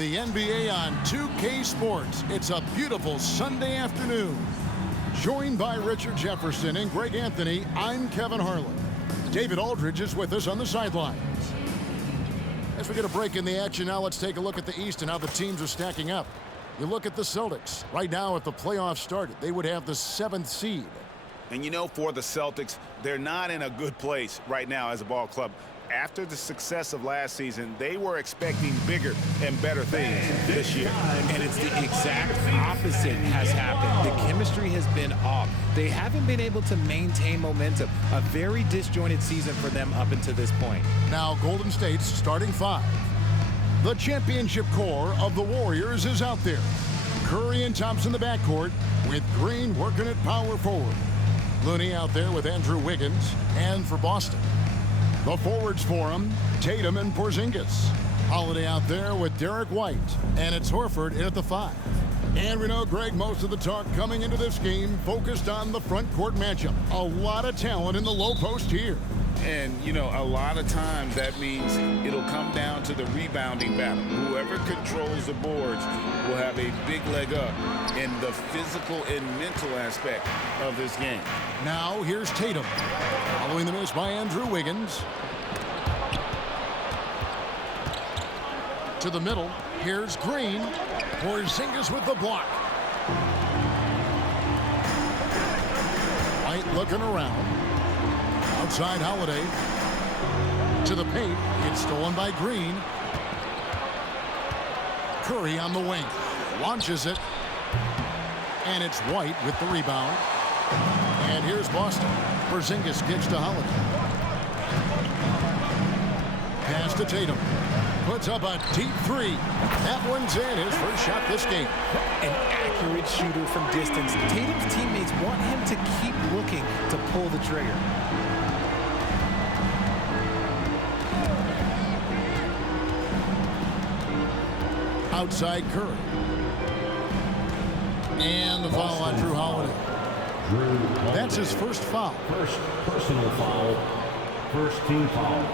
the NBA on 2K Sports. It's a beautiful Sunday afternoon. Joined by Richard Jefferson and Greg Anthony, I'm Kevin Harlan. David Aldridge is with us on the sidelines. As we get a break in the action now, let's take a look at the East and how the teams are stacking up. You look at the Celtics. Right now, if the playoffs started, they would have the 7th seed. And you know, for the Celtics, they're not in a good place right now as a ball club. After the success of last season, they were expecting bigger and better things this year. And it's the exact opposite has happened. The chemistry has been off. They haven't been able to maintain momentum. A very disjointed season for them up until this point. Now, Golden State's starting 5. The championship core of the Warriors is out there. Curry and Thompson in the backcourt, with Green working at power forward. Looney out there with Andrew Wiggins. And for Boston, the forwards for him, Tatum and Porzingis. Holiday out there with Derek White. And it's Horford in at the 5. And we know, Greg, most of the talk coming into this game focused on the front court matchup. A lot of talent in the low post here. And, you know, a lot of times that means it'll come down to the rebounding battle. Whoever controls the boards will have a big leg up in the physical and mental aspect of this game. Now, here's Tatum. Following the miss by Andrew Wiggins. To the middle. Here's Green. Porzingis with the block. White looking around. Outside Holiday. To the paint. It's stolen by Green. Curry on the wing. Launches it. And it's White with the rebound. And here's Boston. Porzingis kicks to Holiday. Pass to Tatum. Puts up a deep 3. That one's in. His first shot this game. An accurate shooter from distance. Tatum's teammates want him to keep looking to pull the trigger. Outside Curry. And the foul on Drew Holiday. That's his first foul. First personal foul. First team foul.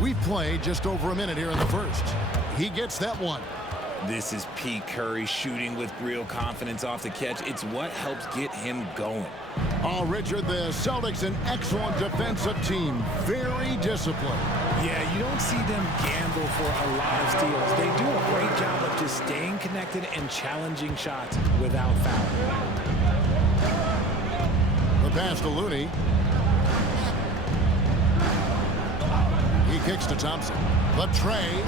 We've played just over a minute here in the first. He gets that one. This is Pete Curry shooting with real confidence off the catch. It's what helps get him going. Oh, Richard, the Celtics, an excellent defensive team. Very disciplined. Yeah, you don't see them gamble for a lot of steals. They do a great job of just staying connected and challenging shots without fouling. The pass to Looney. He kicks to Thompson. The tray.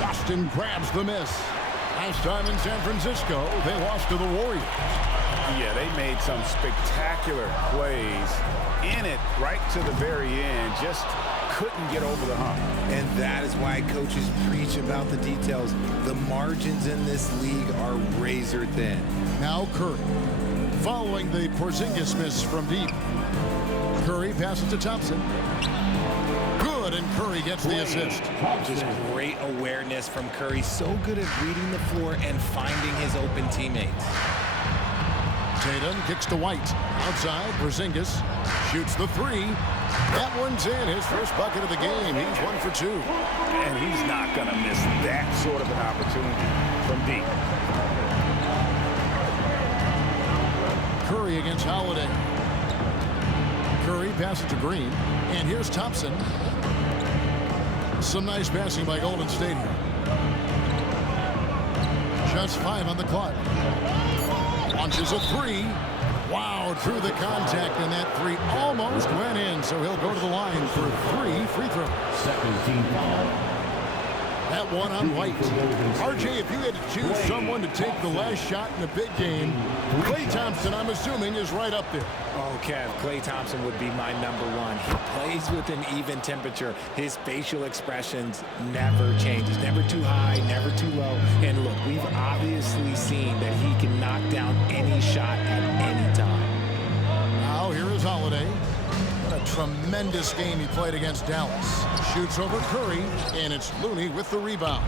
Boston grabs the miss. Last time in San Francisco, they lost to the Warriors. Yeah, they made some spectacular plays in it right to the very end. Just couldn't get over the hump. And that is why coaches preach about the details. The margins in this league are razor thin. Now Curry. Following the Porzingis miss from deep. Curry passes to Thompson. Good, and Curry gets the assist. Just great awareness from Curry. So good at reading the floor and finding his open teammates. Tatum kicks to White. Outside, Porzingis shoots the 3. That one's in. His first bucket of the game. He's 1 for 2. And he's not going to miss that sort of an opportunity from deep. Curry against Holiday. Curry passes to Green. And here's Thompson. Some nice passing by Golden State here. Just 5 on the clock. Launches a 3. Wow, drew the contact, and that 3 almost went in, so he'll go to the line for 3 free throws. Second team foul. That one on White. RJ, if you had to choose someone to take the last shot in a big game, Klay Thompson, I'm assuming, is right up there. Oh, Kev, Klay Thompson would be my number 1. He plays with an even temperature. His facial expressions never changes. Never too high, never too low. And look, we've obviously seen that he can knock down any shot at any time. Now here is Holiday. What a tremendous game he played against Dallas. Shoots over Curry, and it's Looney with the rebound.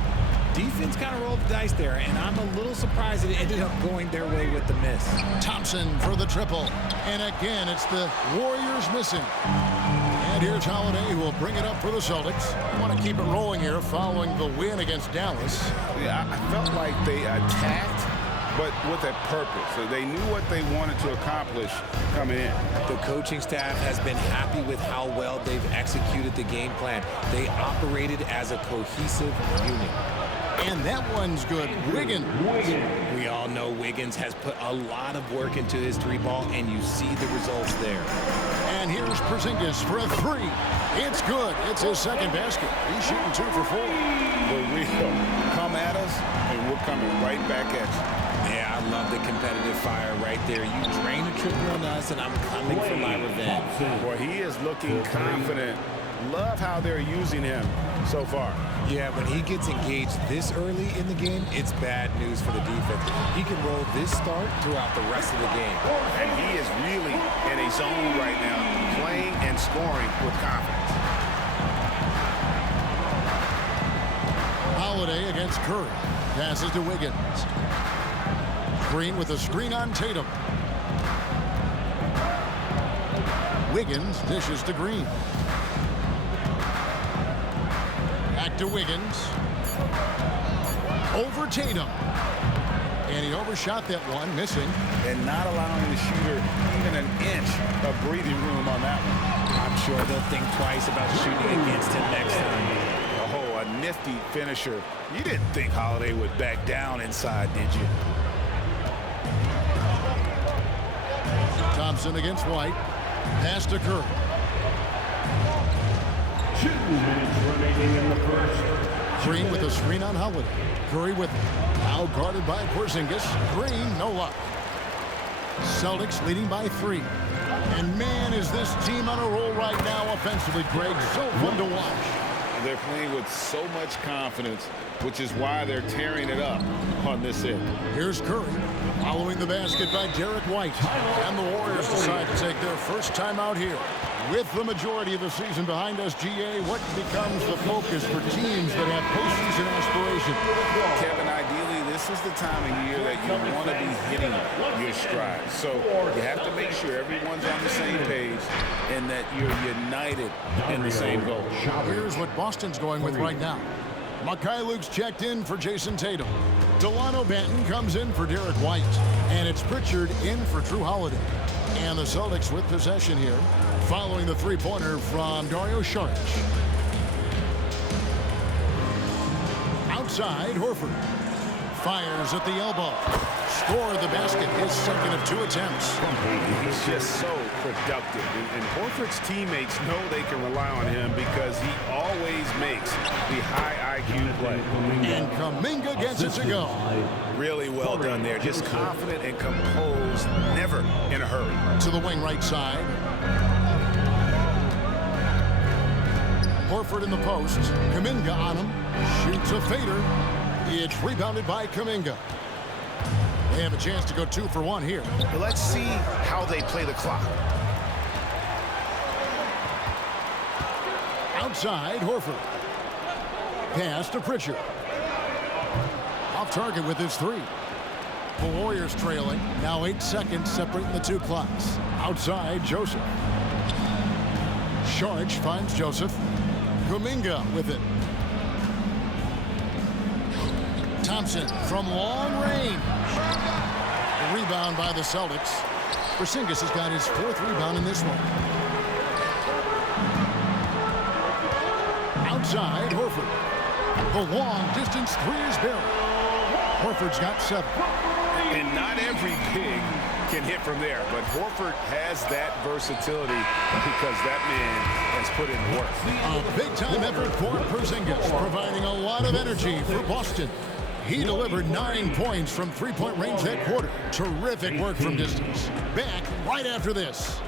Defense kind of rolled the dice there, and I'm a little surprised it ended up going their way with the miss. Thompson for the triple. And again, it's the Warriors missing. And here's Holiday, who will bring it up for the Celtics. Want to keep it rolling here following the win against Dallas. Yeah, I felt like they attacked, but with a purpose. So they knew what they wanted to accomplish coming in. The coaching staff has been happy with how well they've executed the game plan. They operated as a cohesive unit. And that one's good. Wiggins. We all know Wiggins has put a lot of work into his three ball, and you see the results there. And here's Porzingis for a three. It's good. It's his second basket. He's shooting 2 for 4. But we'll come at us, and we're coming right back at you. Yeah, I love the competitive fire right there. You drain a triple on us, and I'm coming for my revenge. Boy, he is looking confident. Love how they're using him so far. Yeah, when he gets engaged this early in the game, it's bad news for the defense. He can roll this start throughout the rest of the game. And he is really in a zone right now, playing and scoring with confidence. Holiday against Curry. Passes to Wiggins. Green with a screen on Tatum. Wiggins dishes to Green. Back to Wiggins. Over Tatum. And he overshot that one, missing. And not allowing the shooter even an inch of breathing room on that one. I'm sure they'll think twice about shooting against him next time. Oh, a nifty finisher. You didn't think Holiday would back down inside, did you? Thompson against White. Pass to Curry. 2 minutes remaining in the first. Green with a screen on Holiday. Curry with it. Now guarded by Porzingis. Green, no luck. Celtics leading by 3. And man, is this team on a roll right now offensively, Greg. So fun to watch. They're playing with so much confidence, which is why they're tearing it up on this end. Here's Curry following the basket by Derek White. And the Warriors decide to take their first time out here. With the majority of the season behind us, GA, what becomes the focus for teams that have postseason aspirations? Kevin, ideally, this is the time of year that you want to be hitting your stride. So you have to make sure everyone's on the same page and that you're united in the same goal. Here's what Boston's going with right now. Mikhail Luke's checked in for Jason Tatum. Delano Banton comes in for Derek White. And it's Pritchard in for Drew Holiday. And the Celtics with possession here, following the three-pointer from Dario Saric. Outside, Horford fires at the elbow. Score the basket, his second of 2 attempts. He's just so productive. And Horford's teammates know they can rely on him because he always makes the high IQ play. And Kuminga gets it to go. Really well done there. Just confident and composed, never in a hurry. To the wing right side. Horford in the post. Kuminga on him. Shoots a fader. It's rebounded by Kuminga. They have a chance to go 2 for 1 here. Let's see how they play the clock. Outside, Horford. Pass to Pritchard. Off target with his 3. The Warriors trailing. Now 8 seconds separating the 2 clocks. Outside, Joseph. Saric finds Joseph. Kuminga with it. Thompson from long range. A rebound by the Celtics. Porzingis has got his 4th rebound in this one. Outside, Horford. The long distance 3 is buried. Horford's got 7. And not every big can hit from there, but Horford has that versatility because that man has put in work. A big-time effort for Porzingis, providing a lot of energy for Boston. He delivered 9 points from three-point range that quarter. Terrific work from distance. Back right after this.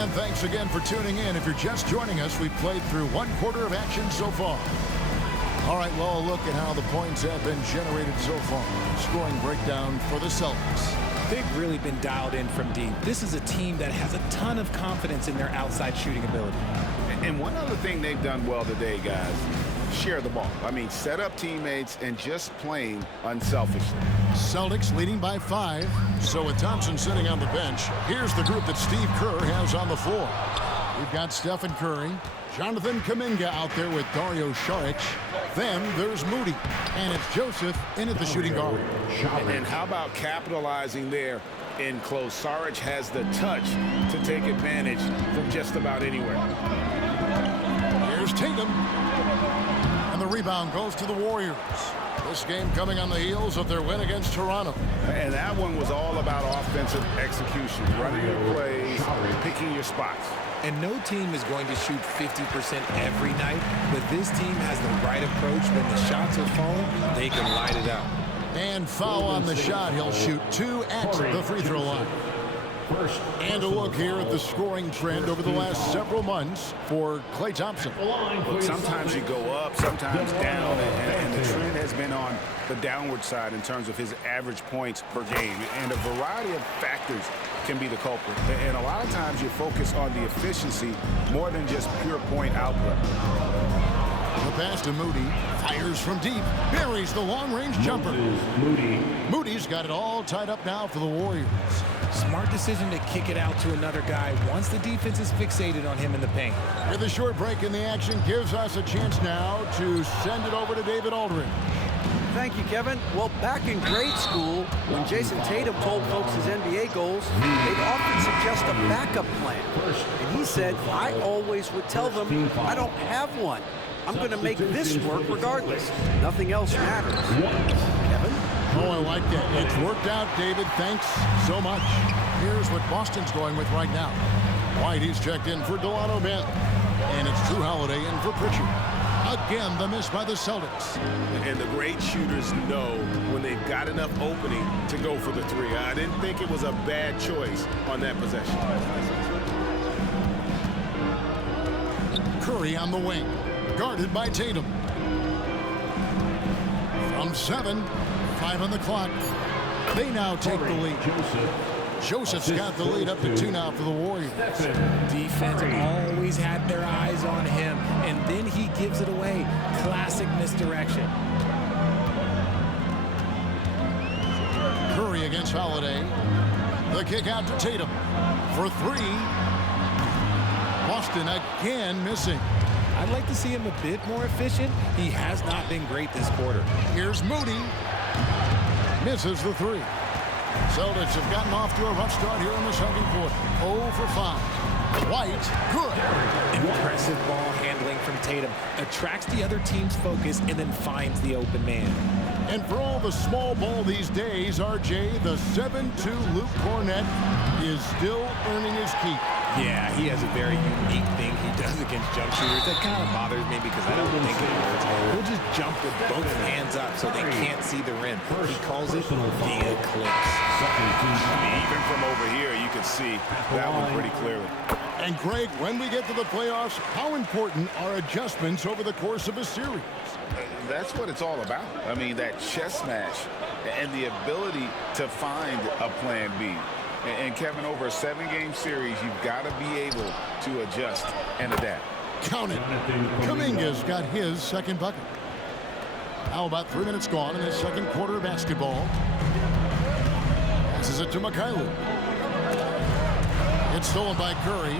And thanks again for tuning in. If you're just joining us, we've played through one quarter of action so far. All right, well, a look at how the points have been generated so far. Scoring breakdown for the Celtics. They've really been dialed in from deep. This is a team that has a ton of confidence in their outside shooting ability. And one other thing they've done well today, guys, share the ball. I mean, set up teammates and just playing unselfishly. Celtics leading by 5. So with Thompson sitting on the bench, here's the group that Steve Kerr has on the floor. We've got Stephen Curry, Jonathan Kuminga out there with Dario Saric. Then there's Moody, and it's Joseph in at the shooting guard. And how about capitalizing there in close? Saric has the touch to take advantage from just about anywhere. Here's Tatum. And the rebound goes to the Warriors. This game coming on the heels of their win against Toronto. And that one was all about offensive execution, running your plays, picking your spots. And no team is going to shoot 50% every night, but this team has the right approach. When the shots are falling, they can light it up. And foul on the shot. He'll shoot 2 at the free throw line. And a look here at the scoring trend over the last several months for Klay Thompson. Look, sometimes you go up, sometimes down, and the trend has been on the downward side in terms of his average points per game. And a variety of factors can be the culprit. And a lot of times you focus on the efficiency more than just pure point output. The pass to Moody. Fires from deep. Buries the long-range jumper. Moody's got it all tied up now for the Warriors. Smart decision to kick it out to another guy once the defense is fixated on him in the paint. With a short break in the action gives us a chance now to send it over to David Aldridge. Thank you, Kevin. Well, back in grade school, when Jason Tatum told folks his NBA goals, they'd often suggest a backup plan. And he said, I always would tell them, I don't have one. I'm going to make this work regardless. Nothing else matters. Kevin? Oh, I like that. It's worked out, David. Thanks so much. Here's what Boston's going with right now. White, he's checked in for Delano Banton. And it's Drew Holiday in for Pritchard. Again, the miss by the Celtics. And the great shooters know when they've got enough opening to go for the three. I didn't think it was a bad choice on that possession. Curry on the wing, guarded by Tatum. From 7, 5 on the clock. They now take the lead. Joseph's got the lead up to 2 now for the Warriors. Defense always had their eyes on him, and then he gives it away. Classic misdirection. Curry against Holiday. The kick out to Tatum for 3. Boston again missing. I'd like to see him a bit more efficient. He has not been great this quarter. Here's Moody. Misses the 3. Celtics have gotten off to a rough start here in the second quarter. 0 for 5. White, good. Impressive ball handling from Tatum. Attracts the other team's focus and then finds the open man. And for all the small ball these days, RJ, the 7'2" Luke Cornett is still earning his keep. Yeah, he has a very unique thing he does against jump shooters. That kind of bothers me because I don't think it works. He'll just jump with both hands up so they can't see the rim. He calls it the eclipse. Even from over here, you can see that one pretty clearly. And Greg, when we get to the playoffs, how important are adjustments over the course of a series? That's what it's all about. I mean, that chess match and the ability to find a plan B. And Kevin, over a 7-game series, you've got to be able to adjust and adapt. Count it. Kuminga's got his second bucket. Now about 3 minutes gone in the second quarter of basketball. Passes it to Mikhailuk. It's stolen by Curry.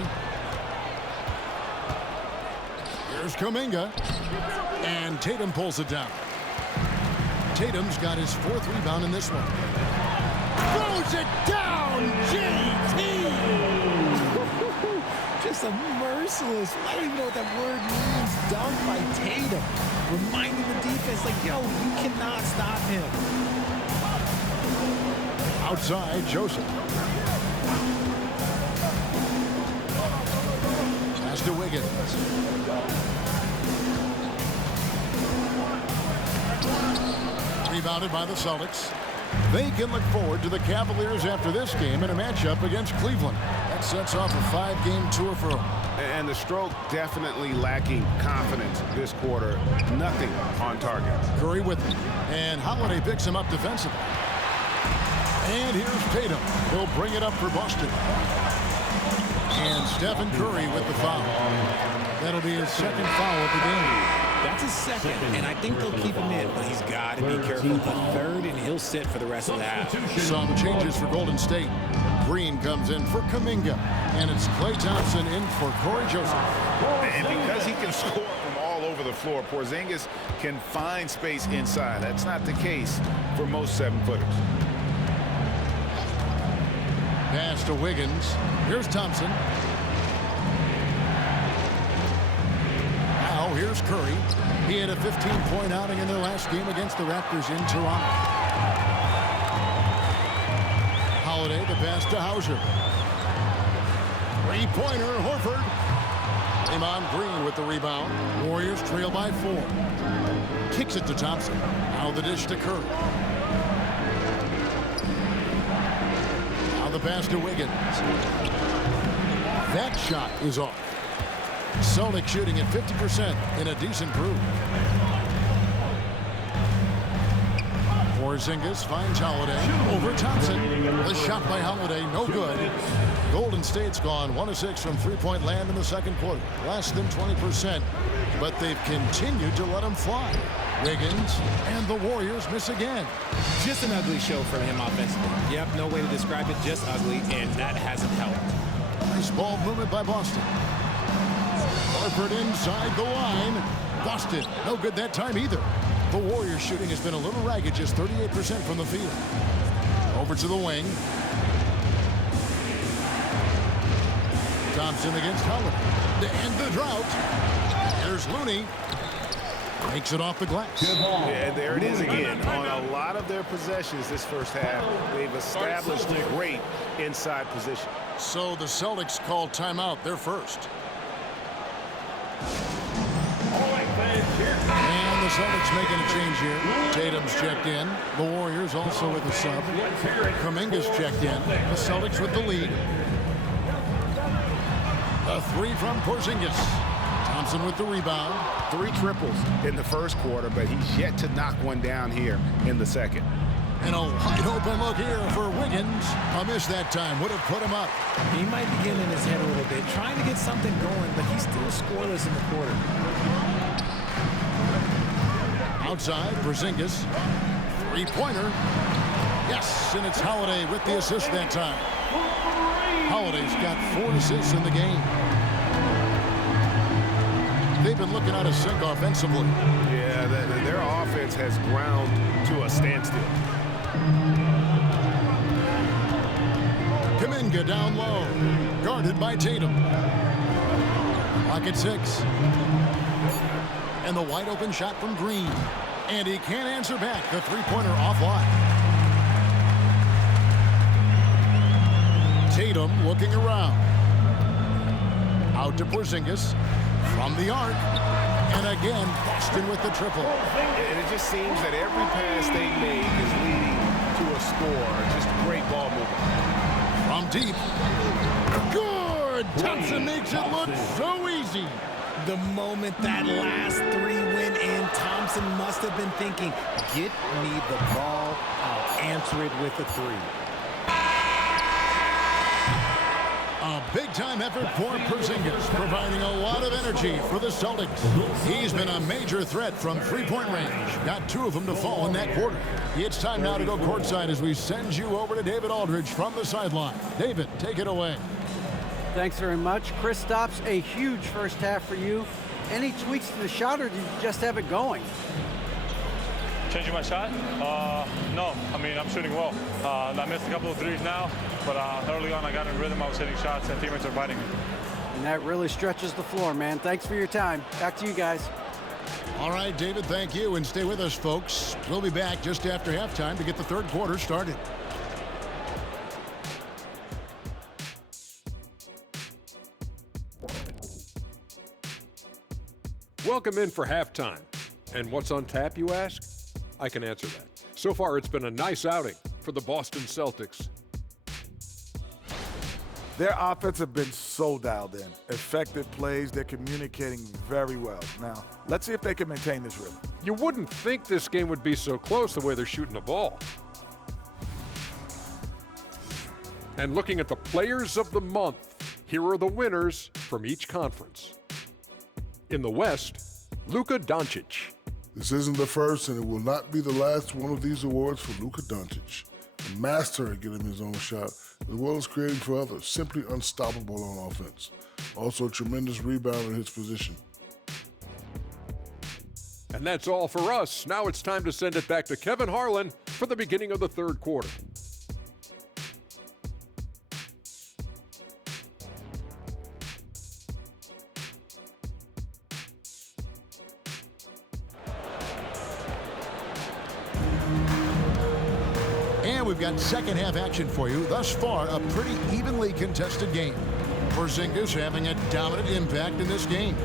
Here's Kuminga. And Tatum pulls it down. Tatum's got his 4th rebound in this one. Throws it down, JT! Just a merciless, I don't even know what that word means, dunk by Tatum. Reminding the defense, like, yo, you cannot stop him. Outside, Joseph. Pass to Wiggins. Rebounded by the Celtics. They can look forward to the Cavaliers after this game in a matchup against Cleveland. That sets off a 5-game tour for them. And the Stroke definitely lacking confidence this quarter. Nothing on target. Curry with him. And Holiday picks him up defensively. And here's Tatum. He'll bring it up for Boston. And Stephen Curry with the foul. That'll be his second foul of the game. That's his second, and I think they'll keep him in, but he's got to be careful. The third, and he'll sit for the rest of the half. Some changes for Golden State. Green comes in for Kuminga, and it's Klay Thompson in for Corey Joseph. And because he can score from all over the floor, Porzingis can find space inside. That's not the case for most 7-footers. Pass to Wiggins. Here's Thompson. Now here's Curry. He had a 15-point outing in their last game against the Raptors in Toronto. Holiday, the pass to Hauser. Three-pointer, Horford. Draymond Green with the rebound. Warriors trail by 4. Kicks it to Thompson. Now the dish to Curry. Now the pass to Wiggins. That shot is off. Celtics shooting at 50% in a decent proof. Porzingis finds Holiday over Thompson. The shot by Holiday, no good. Golden State's gone 1 of 6 from three-point land in the second quarter. Less than 20%, but they've continued to let him fly. Wiggins and the Warriors miss again. Just an ugly show from him offensively. Yep, no way to describe it, just ugly, and that hasn't helped. Nice ball movement by Boston. Horford inside the line. Boston, no good that time either. The Warriors shooting has been a little ragged, just 38% from the field. Over to the wing. Thompson against Holiday to end the drought. Here's Looney. Makes it off the glass. Yeah, there it is again. On a lot of their possessions this first half, they've established great inside position. So the Celtics call timeout, their first. And the Celtics making a change here. Tatum's checked in. The Warriors also with a sub. Kuminga's checked in. The Celtics with the lead. A 3 from Porzingis. Thompson with the rebound. 3 triples in the first quarter, but he's yet to knock one down here in the second. And a wide open look here for Wiggins. A miss that time would have put him up. He might be getting in his head a little bit, trying to get something going, but he's still scoreless in the quarter. Outside, Porzingis. Three-pointer. Yes, and it's Holiday with the assist that time. Holiday's got 4 assists in the game. They've been looking out of sync offensively. Yeah, their offense has ground to a standstill. Kuminga down low. Guarded by Tatum. Clock at 6. And the wide open shot from Green. And he can't answer back. The three-pointer offline. Tatum looking around. Out to Porzingis. From the arc. And again, Boston with the triple. And it just seems that every pass they make is leading to a score. Just great ball movement. From deep. Good! Thompson makes it look so easy. The moment that last 3 went in, Thompson must have been thinking, get me the ball, I'll answer it with a 3. A big-time effort for Porzingis, providing a lot of energy for the Celtics. He's been a major threat from three-point range. Got 2 of them to fall in that quarter. It's time now to go courtside as we send you over to David Aldridge from the sideline. David, take it away. Thanks very much. Kristaps, a huge first half for you. Any tweaks to the shot, or did you just have it going? Changing my shot? No. I mean, I'm shooting well. I missed a couple of threes now, but early on I got in rhythm. I was hitting shots, and teammates are fighting me. And that really stretches the floor, man. Thanks for your time. Back to you guys. All right, David, thank you. And stay with us, folks. We'll be back just after halftime to get the third quarter started. Welcome in for halftime. And what's on tap, you ask? I can answer that. So far, it's been a nice outing. for the Boston Celtics. Their offense have been so dialed in. Effective plays, they're communicating very well. Now, let's see if they can maintain this rhythm. You wouldn't think this game would be so close the way they're shooting the ball. And looking at the players of the month, here are the winners from each conference. In the West, Luka Doncic. This isn't the first, and it will not be the last one of these awards for Luka Doncic. A master at getting his own shot, as well as creating for others. Simply unstoppable on offense. Also a tremendous rebounder in his position. And that's all for us. Now it's time to send it back to Kevin Harlan for the beginning of the third quarter. And we've got second half action for you. Thus far, a pretty evenly contested game. Porzingis having a dominant impact in this game.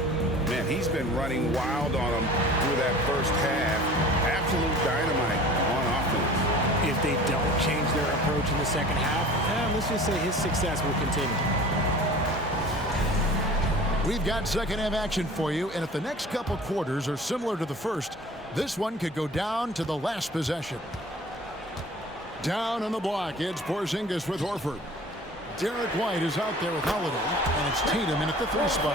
Man, he's been running wild on them through that first half. Absolute dynamite on offense. If they don't change their approach in the second half, let's just say his success will continue. We've got second half action for you, and if the next couple quarters are similar to the first, this one could go down to the last possession. Down on the block, it's Porzingis with Horford. Derek White is out there with Holiday, and it's Tatum in at the 3 spot.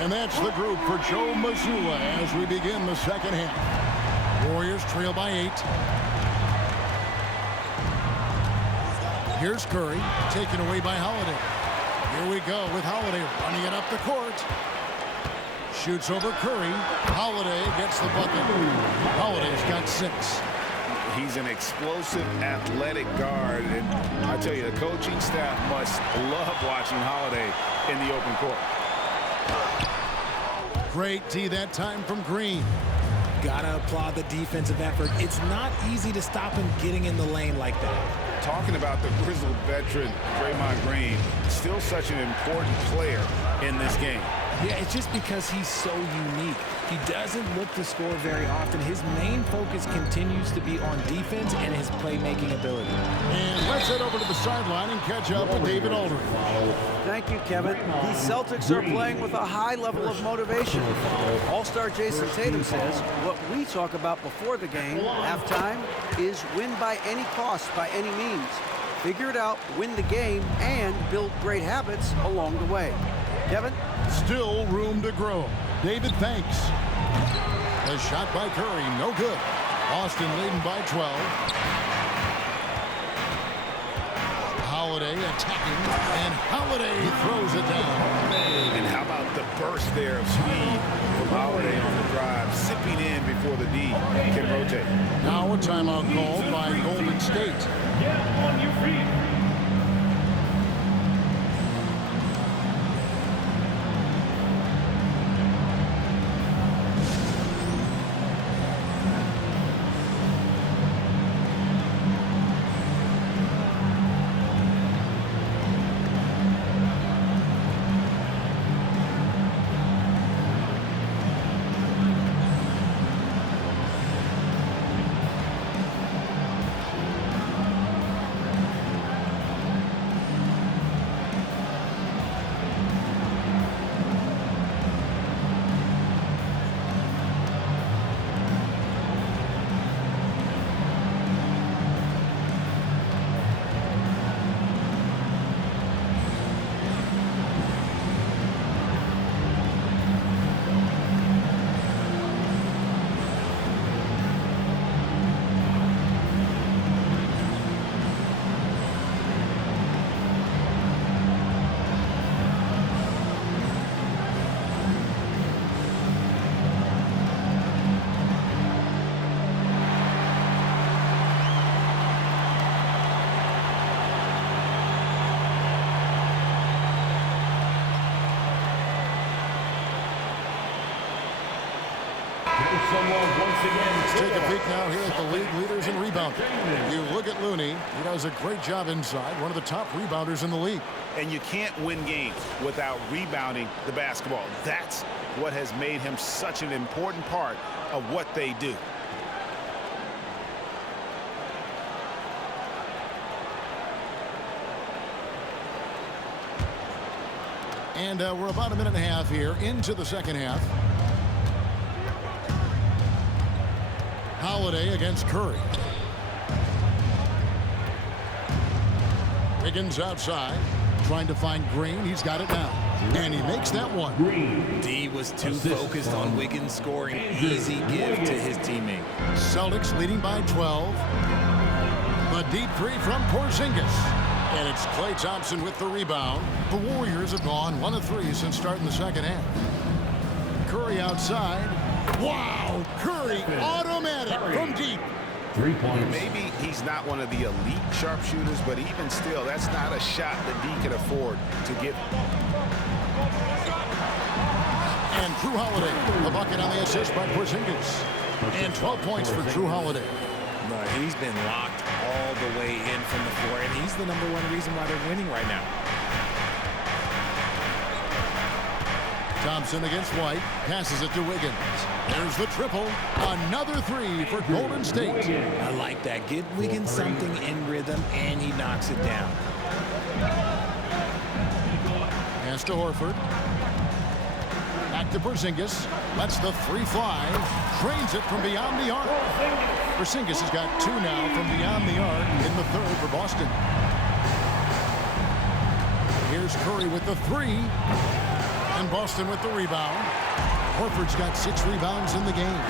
And that's the group for Joe Mazzulla as we begin the second half. Warriors trail by 8. Here's Curry, taken away by Holiday. Here we go with Holiday running it up the court. Shoots over Curry. Holiday gets the bucket. Holiday's got 6. He's an explosive, athletic guard, and I tell you, the coaching staff must love watching Holiday in the open court. Great D that time from Green. Gotta applaud the defensive effort. It's not easy to stop him getting in the lane like that. Talking about the grizzled veteran, Draymond Green, still such an important player in this game. Yeah, it's just because he's so unique. He doesn't look to score very often. His main focus continues to be on defense and his playmaking ability. And let's head over to the sideline and catch up with David Aldridge. Thank you, Kevin. These Celtics are playing with a high level of motivation. All-star Jason Tatum says what we talk about before the game, halftime, is win by any cost, by any means. Figure it out, win the game, and build great habits along the way. Kevin? Still room to grow. David, thanks. A shot by Curry, no good. Boston leading by 12. Holiday attacking, and Holiday throws it down. And how about the burst there of speed from Holiday on the drive, sipping in before the D can rotate. Now a timeout called by Golden State. Get on your feet. Let's take a peek now here at the league leaders in rebounding. You look at Looney. He does a great job inside. One of the top rebounders in the league. And you can't win games without rebounding the basketball. That's what has made him such an important part of what they do. And we're about a minute and a half here into the second half. Holiday against Curry. Wiggins outside, trying to find Green. He's got it now. And he makes that one. D was too focused on Wiggins scoring. Easy give to his teammate. Celtics leading by 12. The deep three from Porzingis. And it's Klay Thompson with the rebound. The Warriors have gone 1 of 3 since starting the second half. Curry outside. Wow! Curry automatic from deep. 3 points. Maybe he's not one of the elite sharpshooters, but even still, that's not a shot that D can afford to give. And Drew Holiday, the bucket on the assist by Porzingis. And 12 points for Drew Holiday. No, he's been locked all the way in from the floor, and he's the #1 reason why they're winning right now. Thompson against White, passes it to Wiggins. There's the triple. Another 3 for Golden State. I like that. Give Wiggins something in rhythm, and he knocks it down. Pass to Horford. Back to Porzingis. Lets the 3 fly. Drains it from beyond the arc. Porzingis has got 2 now from beyond the arc in the third for Boston. Here's Curry with the 3. And Boston with the rebound. Horford's got 6 rebounds in the game.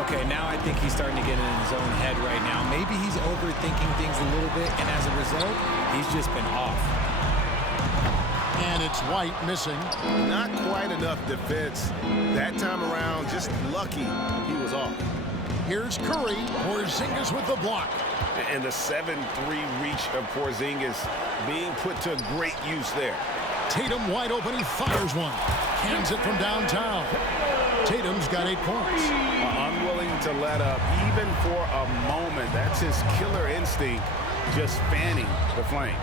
Okay, now I think he's starting to get in his own head right now. Maybe he's overthinking things a little bit, and as a result, he's just been off. And it's White missing. Not quite enough defense. That time around, just lucky he was off. Here's Curry. Porzingis with the block. And the 7-3 reach of Porzingis being put to great use there. Tatum wide open. He fires one. Hands it from downtown. Tatum's got 8 points. Unwilling to let up, even for a moment. That's his killer instinct, just fanning the flames.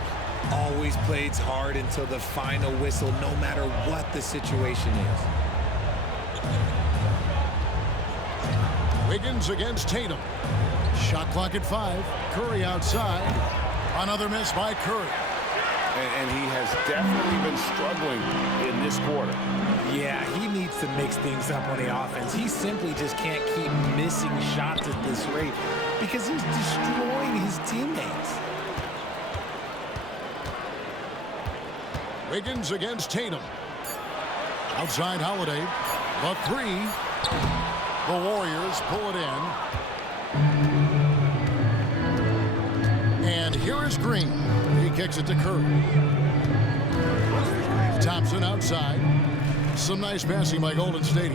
Always plays hard until the final whistle, no matter what the situation is. Wiggins against Tatum. Shot clock at 5. Curry outside. Another miss by Curry. And he has definitely been struggling in this quarter. Yeah, he needs to mix things up on the offense. He simply just can't keep missing shots at this rate because he's destroying his teammates. Wiggins against Tatum. Outside Holiday. The 3. The Warriors pull it in. And here is Green. He kicks it to Curry. Thompson outside. Some nice passing by Golden State.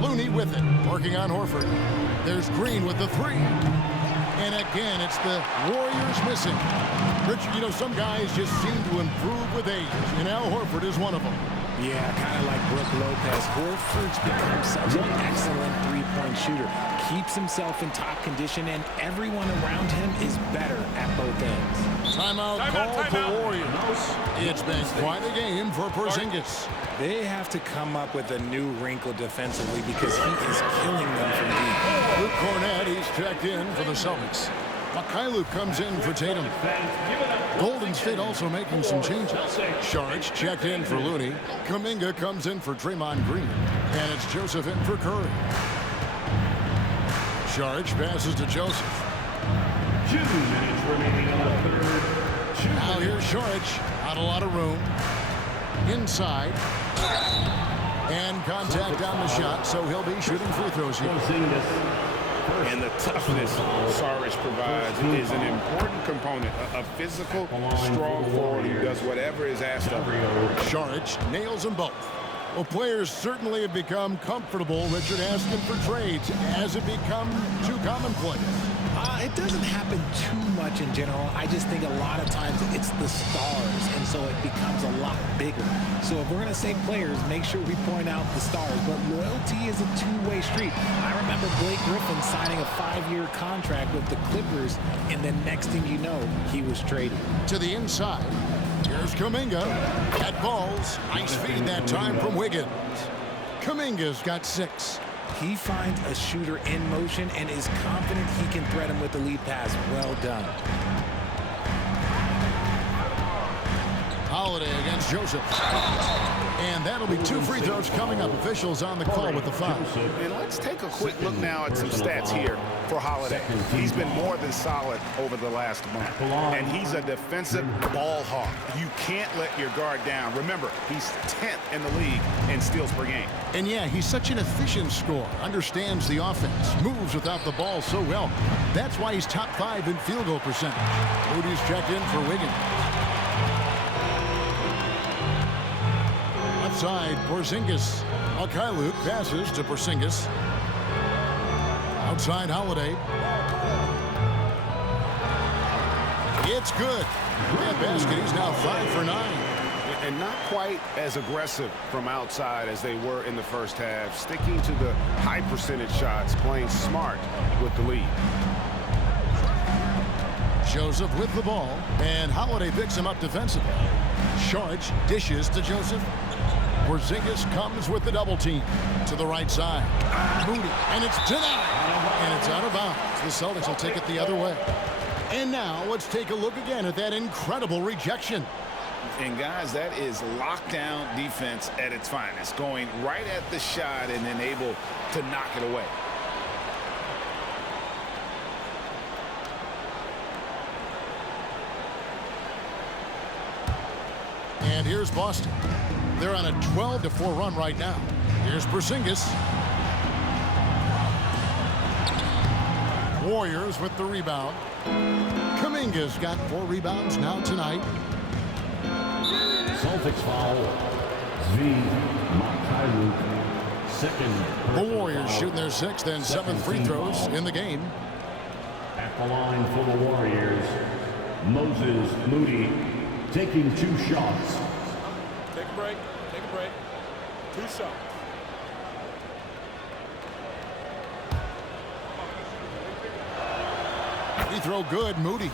Looney with it. Working on Horford. There's Green with the 3. And again, it's the Warriors missing. Richard, you know, some guys just seem to improve with age. And Al Horford is one of them. Yeah, kind of like Brook Lopez. Horford's become such an excellent three-point shooter. Keeps himself in top condition, and everyone around him is better at both ends. Timeout called for Warriors. It's been quite a game for Porzingis. They have to come up with a new wrinkle defensively because he is killing them from deep. Luke Cornett, he's checked in for the Celtics. Mikhailuk comes in for Tatum. Golden State also making some changes. Saric checked in for Looney. Kuminga comes in for Draymond Green. And it's Joseph in for Curry. Saric passes to Joseph. 2 minutes remaining on the third. Now here's Saric. Not a lot of room. Inside. And contact on the shot, so he'll be shooting free throws here. And the toughness Saric provides is an important component. A physical, strong forward who does whatever is asked of him. Saric nails them both. Well, players certainly have become comfortable, Richard, asking for trades. Has it become too commonplace? It doesn't happen too much in general. I just think a lot of times it's the stars, and so it becomes a lot bigger. So if we're going to say players, make sure we point out the stars. But loyalty is a two-way street. I remember Blake Griffin signing a 5-year contract with the Clippers, and the next thing you know, he was traded. To the inside. Here's Kuminga. That falls. Nice feed that time from Wiggins. Kuminga's got 6. He finds a shooter in motion and is confident he can thread him with the lead pass. Well done. Holiday against Joseph. And that'll be 2 free throws coming up. Officials on the call with the foul. And let's take a quick look now at some stats here for Holiday. He's been more than solid over the last month. And he's a defensive ball hawk. You can't let your guard down. Remember, he's 10th in the league in steals per game. And yeah, he's such an efficient scorer. Understands the offense. Moves without the ball so well. That's why he's top 5 in field goal percentage. Moody's checked in for Wiggins. Outside, Porzingis. Mykhailiuk passes to Porzingis. Outside, Holiday. It's good. That basket, he's now 5 for 9. And not quite as aggressive from outside as they were in the first half. Sticking to the high percentage shots, playing smart with the lead. Joseph with the ball, and Holiday picks him up defensively. Saric dishes to Joseph. Porzingis comes with the double team to the right side. Moody, and it's denied. And it's out of bounds. The Celtics will take it the other way. And now let's take a look again at that incredible rejection. And guys, that is lockdown defense at its finest. Going right at the shot and then able to knock it away. And here's Boston. They're on a 12-4 run right now. Here's Porzingis. Warriors with the rebound. Kuminga's got 4 rebounds now tonight. Celtics foul. Mykhailiuk. Second. The Warriors shooting their 6th and 7th free throws in the game. At the line for the Warriors, Moses Moody taking 2 shots. Take a break. Take a break. 2 shots. Free throw good, Moody.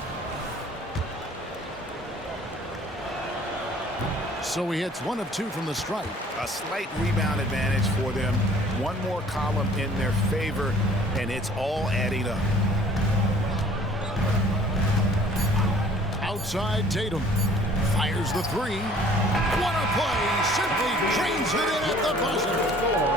So he hits 1 of 2 from the stripe. A slight rebound advantage for them. 1 more column in their favor, and it's all adding up. Outside, Tatum fires the 3. What a play! Simply drains it in at the buzzer.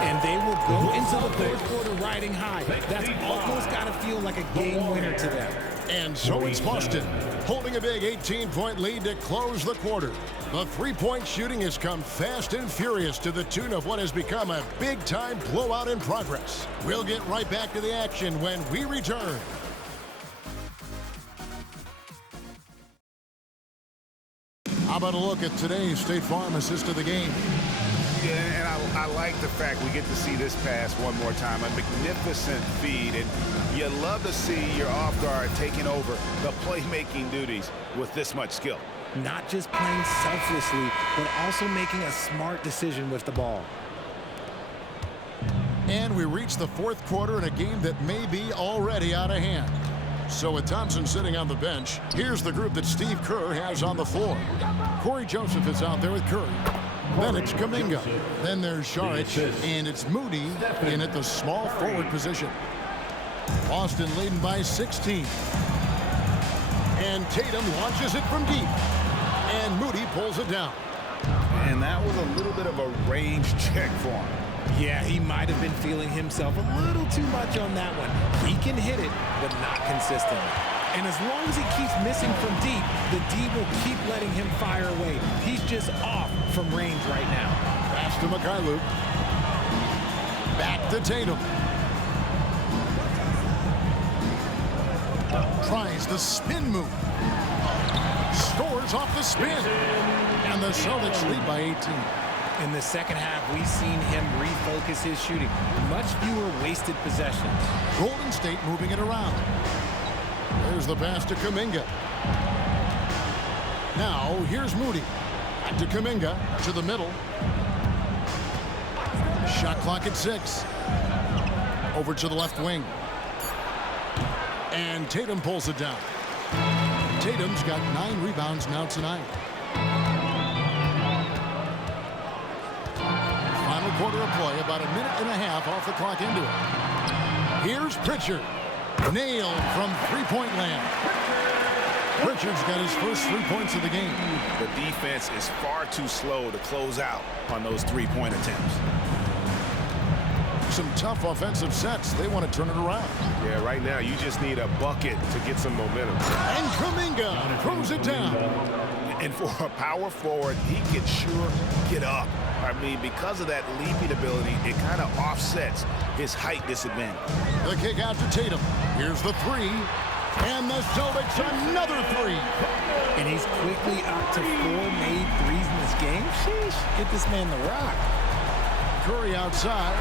And they will go into the 4th quarter riding high. That's almost got to feel like a game winner to them. And so it's Boston, holding a big 18-point lead to close the quarter. The 3-point shooting has come fast and furious to the tune of what has become a big-time blowout in progress. We'll get right back to the action when we return. How about a look at today's State Farm assist of the game? Yeah, and I like the fact we get to see this pass one more time. A magnificent feed, and you love to see your off guard taking over the playmaking duties with this much skill. Not just playing selflessly, but also making a smart decision with the ball. And we reach the 4th quarter in a game that may be already out of hand. So with Thompson sitting on the bench, here's the group that Steve Kerr has on the floor. Corey Joseph is out there with Curry. Then it's Kuminga. Then there's Saric, and it's Moody in at the small forward position. Boston leading by 16. And Tatum launches it from deep. And Moody pulls it down. And that was a little bit of a range check for him. Yeah, he might have been feeling himself a little too much on that one. He can hit it, but not consistently. And as long as he keeps missing from deep, the D will keep letting him fire away. He's just off from range right now. Pass to Mykhailiuk. Back to Tatum. Tries the spin move. Scores off the spin. And the Celtics lead by 18. In the second half, we've seen him refocus his shooting. Much fewer wasted possessions. Golden State moving it around. There's the pass to Kuminga. Now, here's Moody. Back to Kuminga, to the middle. Shot clock at 6. Over to the left wing. And Tatum pulls it down. Tatum's got 9 rebounds now tonight. Final quarter of play, about a minute and a half off the clock into it. Here's Pritchard. Nailed from 3-point land. Pritchard's got his first 3 points of the game. The defense is far too slow to close out on those three-point attempts. Some tough offensive sets. They want to turn it around. Yeah, right now you just need a bucket to get some momentum. And Kuminga throws it down. And for a power forward, he can sure get up. I mean, because of that leaping ability, it kind of offsets his height disadvantage. The kick out to Tatum. Here's the three. And the Celtics another three. And he's quickly up to 4 made threes in this game. Sheesh, get this man the rock. Curry outside.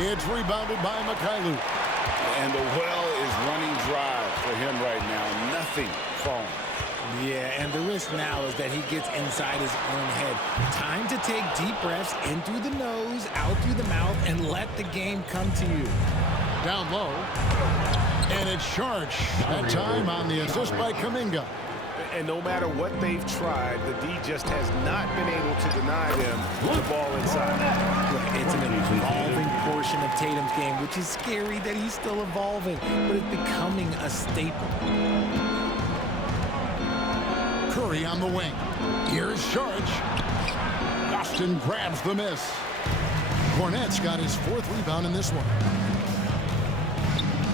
It's rebounded by Mikhailuk. And the well is running dry for him right now. Nothing falling. Yeah, and the risk now is that he gets inside his own head. Time to take deep breaths in through the nose, out through the mouth, and let the game come to you. Down low. And it's Sharch. That time on the assist by Kuminga. And no matter what they've tried, the D just has not been able to deny them the ball inside. It's an evolving portion of Tatum's game, which is scary that he's still evolving, but it's becoming a staple. Curry on the wing. Here's Sharch. Boston grabs the miss. Cornette's got his 4th rebound in this one.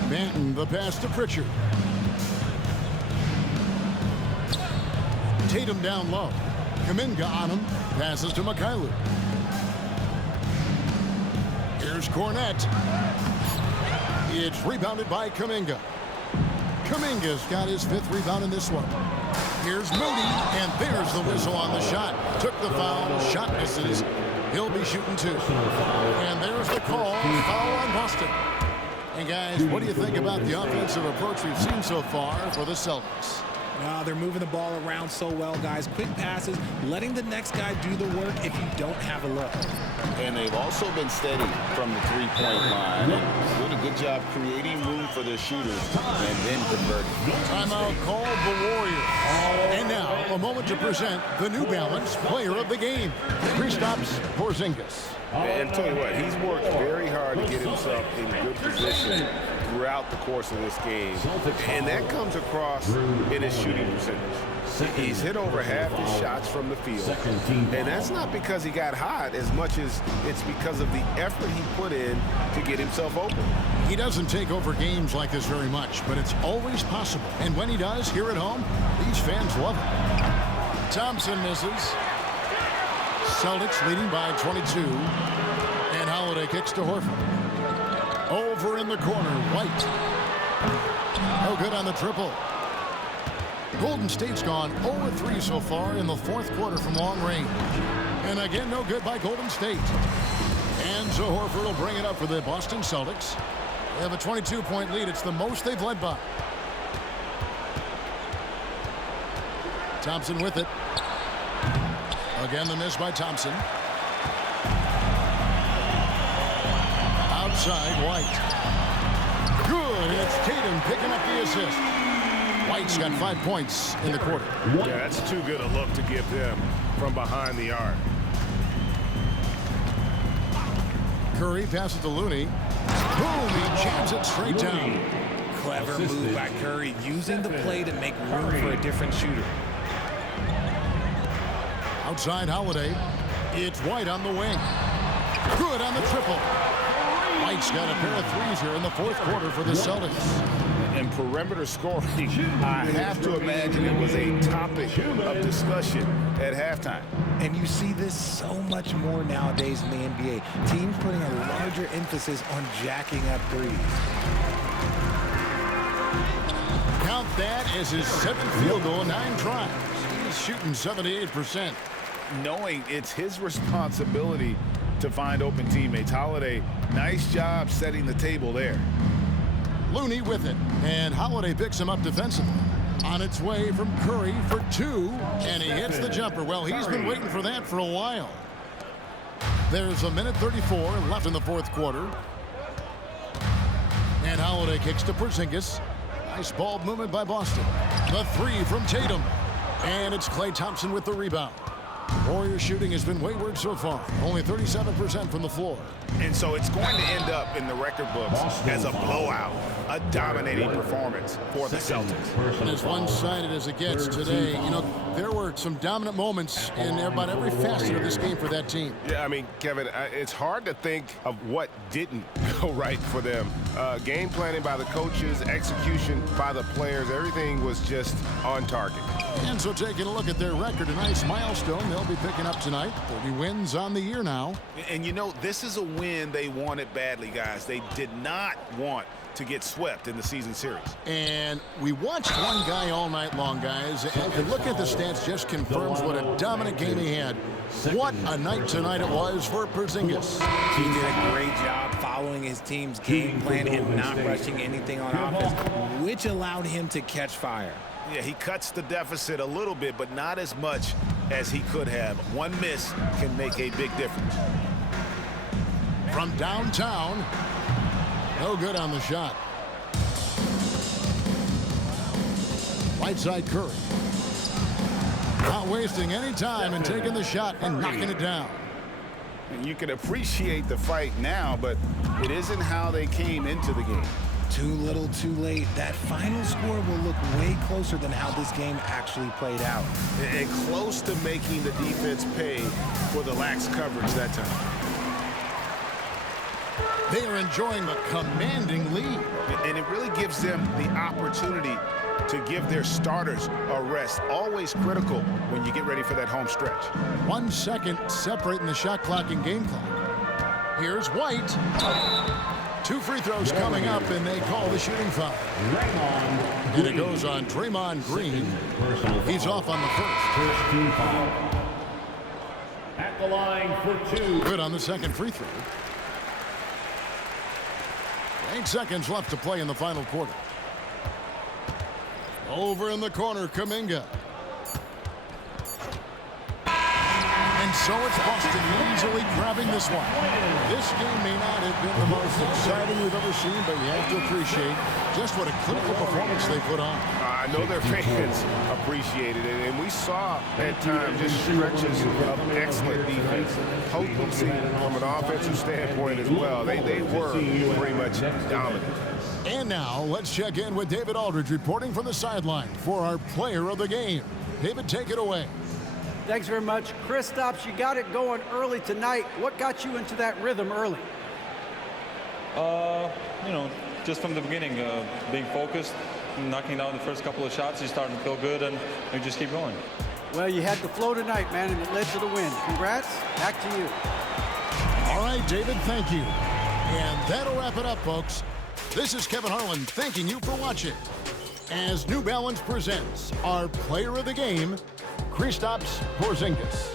Manton, the pass to Pritchard. Tatum down low. Kuminga on him. Passes to Mikhailuk. Here's Cornette. It's rebounded by Kuminga. Kuminga's got his 5th rebound in this one. Here's Moody, and there's the whistle on the shot. Took the foul, shot misses. He'll be shooting 2. And there's the call, foul on Boston. And guys, what do you think about the offensive approach we've seen so far for the Celtics? They're moving the ball around so well, guys. Quick passes, letting the next guy do the work if you don't have a look. And they've also been steady from the three-point line. And did a good job creating room for their shooters and then converting. Timeout called the Warriors. And now, a moment to present the New Balance Player of the Game, Kristaps Porzingis. And tell you what, he's worked very hard to get himself in good position throughout the course of this game. And that comes across in his shooting percentage. He's hit over half his shots from the field. And that's not because he got hot as much as it's because of the effort he put in to get himself open. He doesn't take over games like this very much, but it's always possible. And when he does, here at home, these fans love it. Thompson misses. Celtics leading by 22. And Holiday kicks to Horford. Over in the corner, White. No good on the triple. Golden State's gone 0-3 so far in the 4th quarter from long range. And again, no good by Golden State. And so Horford will bring it up for the Boston Celtics. They have a 22-point lead. It's the most they've led by. Thompson with it. Again, the miss by Thompson. Outside, White. Good. It's Tatum picking up the assist. White's got 5 points in the quarter. Yeah, that's too good a look to give them from behind the arc. Curry passes to Looney. Boom, he jams it straight down. Clever move by Curry, using the play to make room for a different shooter. Outside Holiday. It's White on the wing. Good on the triple. White's got a pair of threes here in the 4th quarter for the Celtics. And perimeter scoring, I have to imagine it was a topic of discussion at halftime. And you see this so much more nowadays in the NBA. Teams putting a larger emphasis on jacking up threes. Count that as his 7th field goal in 9 tries. He's shooting 78%. Knowing it's his responsibility to find open teammates. Holiday, nice job setting the table there. Looney with it, and Holiday picks him up defensively. On its way from Curry for 2, and he hits the jumper. Well, he's been waiting for that for a while. There's a minute 34 left in the 4th quarter. And Holiday kicks to Porzingis. Nice ball movement by Boston. The 3 from Tatum. And it's Klay Thompson with the rebound. Warrior shooting has been wayward so far, only 37% from the floor. And so it's going to end up in the record books as a blowout, a dominating performance for the Celtics. And as one-sided as it gets today, you know, there were some dominant moments in about every facet of this game for that team. Yeah, I mean, Kevin, it's hard to think of what didn't go right for them. Game planning by the coaches, execution by the players, everything was just on target. And so taking a look at their record, a nice milestone they'll be picking up tonight. 30 wins on the year now. And you know, this is a win they wanted badly, guys. They did not want to get swept in the season series. And we watched one guy all night long, guys, and looking at the stats just confirms what a dominant game he had. What a night tonight it was for Porzingis. He did a great job following his team's game plan and not rushing anything on offense, which allowed him to catch fire. Yeah, he cuts the deficit a little bit, but not as much as he could have. One miss can make a big difference. From downtown, no good on the shot. Right side Curry. Not wasting any time and taking the shot and knocking it down. And you can appreciate the fight now, but it isn't how they came into the game. Too little, too late. That final score will look way closer than how this game actually played out. And close to making the defense pay for the lax coverage that time. They are enjoying a commanding lead. And it really gives them the opportunity to give their starters a rest. Always critical when you get ready for that home stretch. 1 second separating the shot clock and game clock. Here's White. 2 free throws coming up, and they call the shooting foul. And it goes on Draymond Green. He's off on the first. Team foul. At the line for 2. Good on the second free throw. 8 seconds left to play in the final quarter. Over in the corner, Kuminga. And so it's Boston easily grabbing this one. This game may not have been the most exciting we've ever seen, but you have to appreciate just what a clinical performance they put on. I know their fans appreciated it, and we saw at times just stretches of excellent defense. Potency from an offensive standpoint as well. They were pretty much dominant. And now let's check in with David Aldridge reporting from the sideline for our player of the game. David, take it away. Thanks very much. Kristaps, you got it going early tonight. What got you into that rhythm early? You know, just from the beginning, being focused, knocking down the first couple of shots, you start to feel good, and you just keep going. Well, you had the flow tonight, man, and it led to the win. Congrats. Back to you. All right, David, thank you. And that'll wrap it up, folks. This is Kevin Harlan thanking you for watching as New Balance presents our player of the game, Kristaps Porzingis.